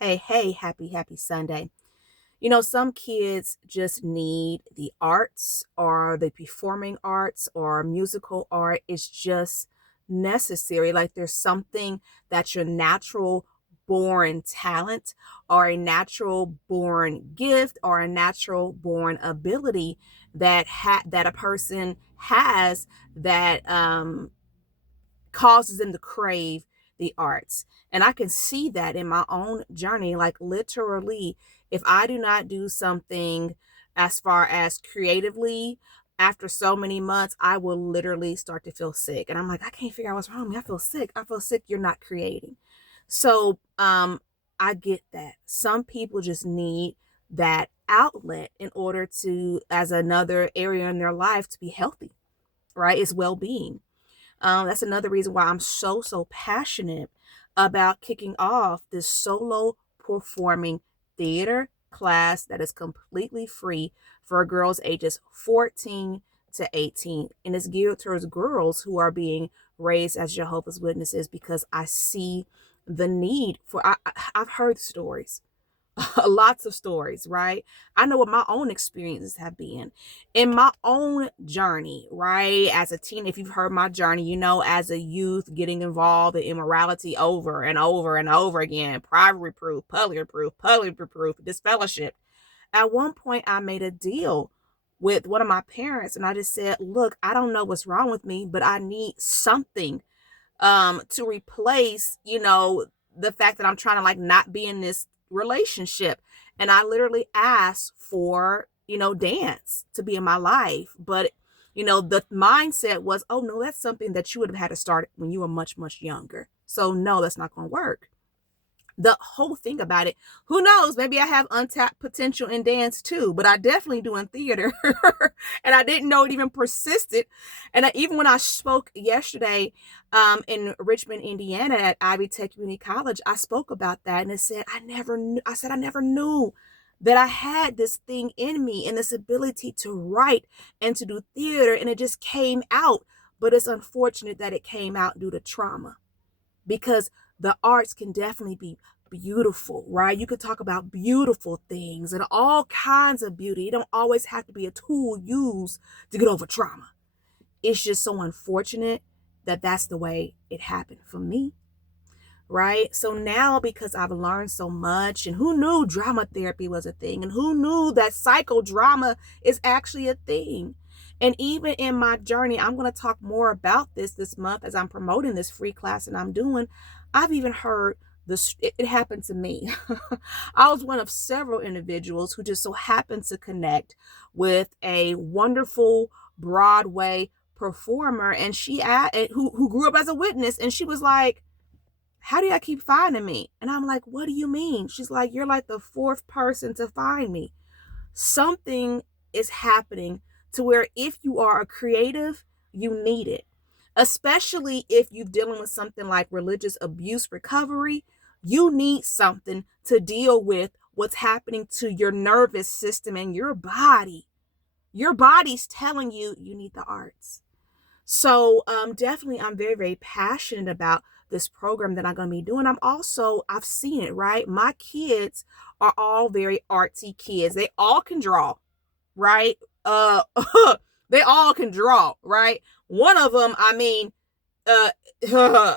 Hey, happy Sunday. You know, some kids just need the arts or the performing arts or musical art. It's just necessary. Like there's something that your natural born talent or a natural born gift or a natural born ability that a person has that causes them to crave the arts. And I can see that in my own journey. Like, literally, if I do not do something as far as creatively, after so many months, I will literally start to feel sick. And I'm like, I can't figure out what's wrong with me. I feel sick. I feel sick. You're not creating. So, I get that. Some people just need that outlet in order to, as another area in their life, to be healthy, right? It's well being. That's another reason why I'm so passionate about kicking off this solo performing theater class that is completely free for girls ages 14 to 18. And it's geared towards girls who are being raised as Jehovah's Witnesses because I see the need for, I've heard stories. Lots of stories, right? I know what my own experiences have been in my own journey, right? As a teen, if you've heard my journey, you know, as a youth, getting involved in immorality over and over and over again, private reproof, public reproof, disfellowship. At one point, I made a deal with one of my parents, and I just said, "Look, I don't know what's wrong with me, but I need something to replace, the fact that I'm trying to like not be in this relationship." And I literally asked for, dance to be in my life. But, the mindset was, oh no, that's something that you would have had to start when you were much younger. So no, that's not going to work. The whole thing about it, who knows, maybe I have untapped potential in dance too, but I definitely do in theater. And I didn't know it even persisted. And even when I spoke yesterday in Richmond, Indiana at Ivy Tech Community College, I spoke about that, and it said I never knew that I had this thing in me and this ability to write and to do theater, and it just came out. But it's unfortunate that it came out due to trauma, because the arts can definitely be beautiful, right? You could talk about beautiful things and all kinds of beauty. It don't always have to be a tool used to get over trauma. It's just so unfortunate that that's the way it happened for me, right? So now, because I've learned so much, and who knew drama therapy was a thing, and who knew that psychodrama is actually a thing. And even in my journey, I'm going to talk more about this month as I'm promoting this free class and I'm doing. I've even heard this, it happened to me. I was one of several individuals who just so happened to connect with a wonderful Broadway performer, and who grew up as a witness, and she was like, how do y'all keep finding me? And I'm like, what do you mean? She's like, you're like the fourth person to find me. Something is happening to where if you are a creative, you need it. Especially if you're dealing with something like religious abuse recovery, you need something to deal with what's happening to your nervous system and your body. Your body's telling you you need the arts. So definitely, I'm very passionate about this program that I'm going to be doing. I've seen it, right? My kids are all very artsy kids. They all can draw, right? Uh, they all can draw, right? One of them, I mean, uh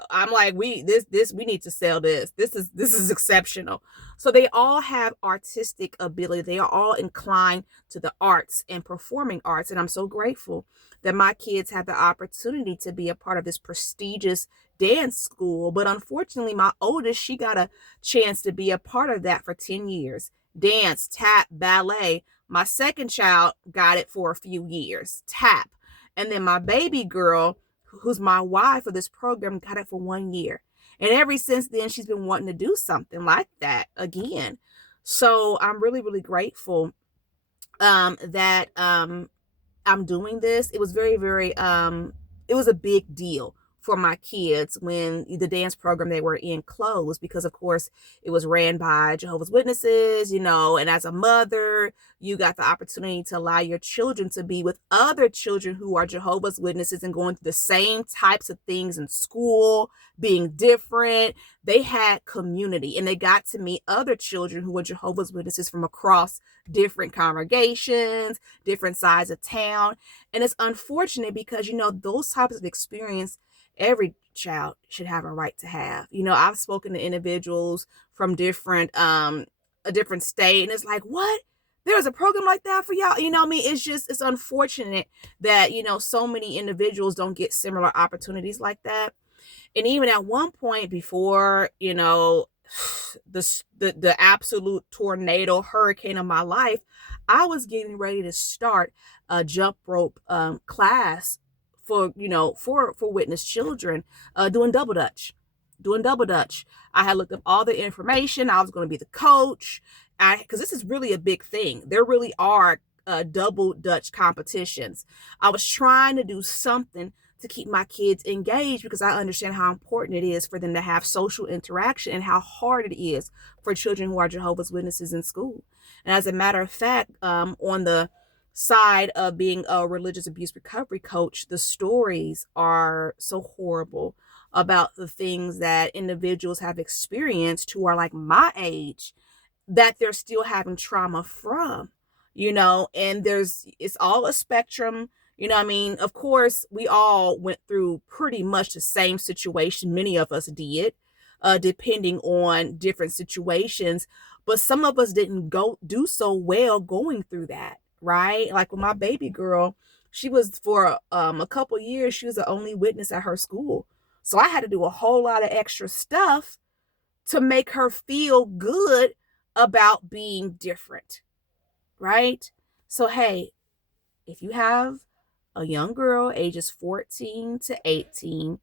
I'm like, we need to sell this. This is exceptional. So they all have artistic ability. They are all inclined to the arts and performing arts, and I'm so grateful that my kids have the opportunity to be a part of this prestigious dance school. But unfortunately, my oldest, she got a chance to be a part of that for 10 years. Dance, tap, ballet. My second child got it for a few years, tap. And then my baby girl, who's my wife for this program, got it for 1 year. And ever since then, she's been wanting to do something like that again. So I'm really grateful that I'm doing this. It was very, very, it was a big deal for my kids when the dance program they were in closed, because of course it was ran by Jehovah's Witnesses, and as a mother, you got the opportunity to allow your children to be with other children who are Jehovah's Witnesses and going through the same types of things in school, being different. They had community, and they got to meet other children who were Jehovah's Witnesses from across different congregations, different sides of town. And it's unfortunate because, those types of experience every child should have a right to have. I've spoken to individuals from a different state, and it's like, what? There's a program like that for y'all? It's unfortunate that, so many individuals don't get similar opportunities like that. And even at one point before, the absolute tornado hurricane of my life, I was getting ready to start a jump rope class for witness children, doing double dutch. I had looked up all the information. I was going to be the coach, because this is really a big thing. There really are double dutch competitions. I was trying to do something to keep my kids engaged, because I understand how important it is for them to have social interaction and how hard it is for children who are Jehovah's Witnesses in school. And as a matter of fact, on the side of being a religious abuse recovery coach, the stories are so horrible about the things that individuals have experienced who are like my age, that they're still having trauma from, and it's all a spectrum. Of course, we all went through pretty much the same situation. Many of us did, depending on different situations, but some of us didn't do so well going through that, right? Like with my baby girl, she was for a couple years, she was the only witness at her school. So I had to do a whole lot of extra stuff to make her feel good about being different, right? So, hey, if you have a young girl ages 14 to 18,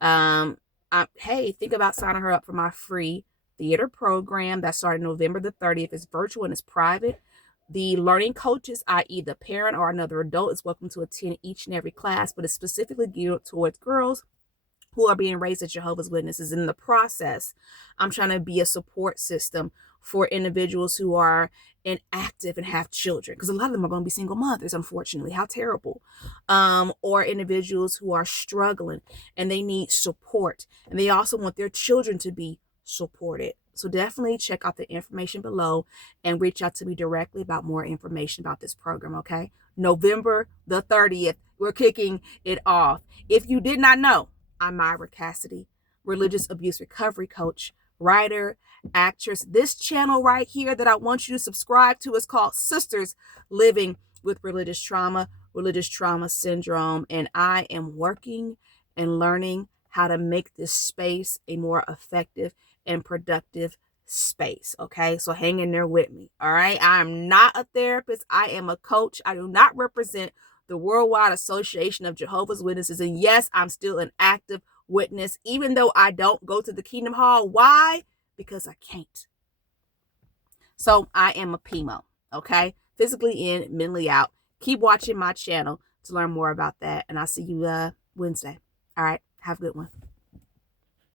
hey, think about signing her up for my free theater program that started November the 30th. It's virtual and it's private. The learning coaches, i.e. the parent or another adult, is welcome to attend each and every class, but it's specifically geared towards girls who are being raised as Jehovah's Witnesses. In the process, I'm trying to be a support system for individuals who are inactive and have children, because a lot of them are going to be single mothers, unfortunately. How terrible. Or individuals who are struggling and they need support, and they also want their children to be supported. So definitely check out the information below and reach out to me directly about more information about this program, okay? November the 30th, we're kicking it off. If you did not know, I'm Myra Cassidy, religious abuse recovery coach, writer, actress. This channel right here that I want you to subscribe to is called Sisters Living with Religious Trauma Syndrome. And I am working and learning how to make this space a more effective and productive space. Okay, so hang in there with me. All right, I am not a therapist. I am a coach. I do not represent the Worldwide Association of Jehovah's Witnesses. And yes, I'm still an active witness, even though I don't go to the Kingdom Hall. Why? Because I can't. So I am a PMO, okay? Physically in, mentally out. Keep watching my channel to learn more about that. And I'll see you Wednesday. All right, have a good one.